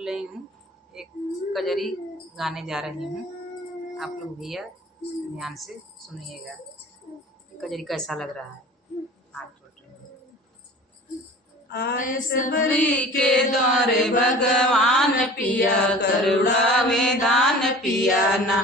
बोल रही हूँ। एक कजरी गाने जा रही हूँ। आप लोग भैया ध्यान से सुनिएगा, कजरी कैसा लग रहा है। हाथ जोड़ रही हूँ। आए सबरी के द्वारे भगवान पिया करुणावे दान पिया ना।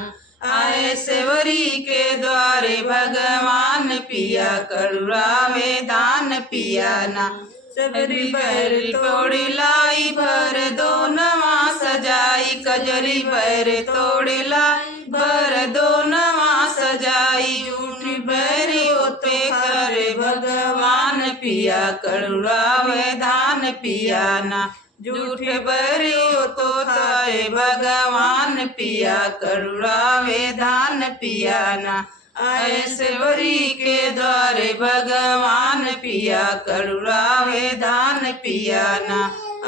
आए सेवरी के द्वारे भगवान पिया करुणावे दान पिया ना। सबरी बैर तोड़ी लाई भर दो नवा सजाई, कजरी बैर तोड़ी लाई भर दो नवा सजाई। झूठी बैरी होते करे भगवान पिया करुणावे दान पिया ना। झूठे बैरी तो ताए भगवान पिया करुणावे दान पिया ना। आए सेवरी के द्वारे भगवान पिया करुणावे दान पिया ना।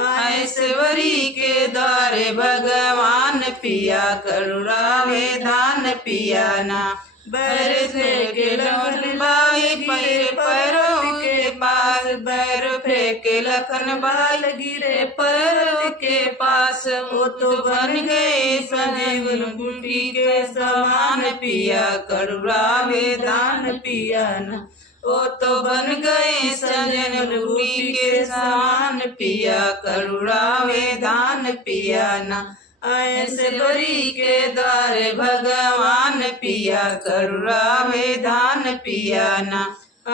आए सेवरी के द्वारे भगवान पिया करुणावे दान पिया ना। बैर फेंके लखनबाई गिरे पैरों के पास, बैर फेंके लखनबाई गिरे पैरों के पास। वो तो बन गए संजीवन बूटी के समान पिया करुणावे दान पिया ना। वो तो बन गए संजन बूटी के समान पिया करुणावे दान पिया ना। आए सेवरी के द्वारे भगवान पिया करुणावे दान पिया ना।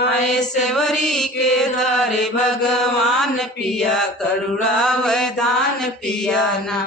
आए सेवरी के द्वारे भगवान पिया करुणावे दान पिया ना।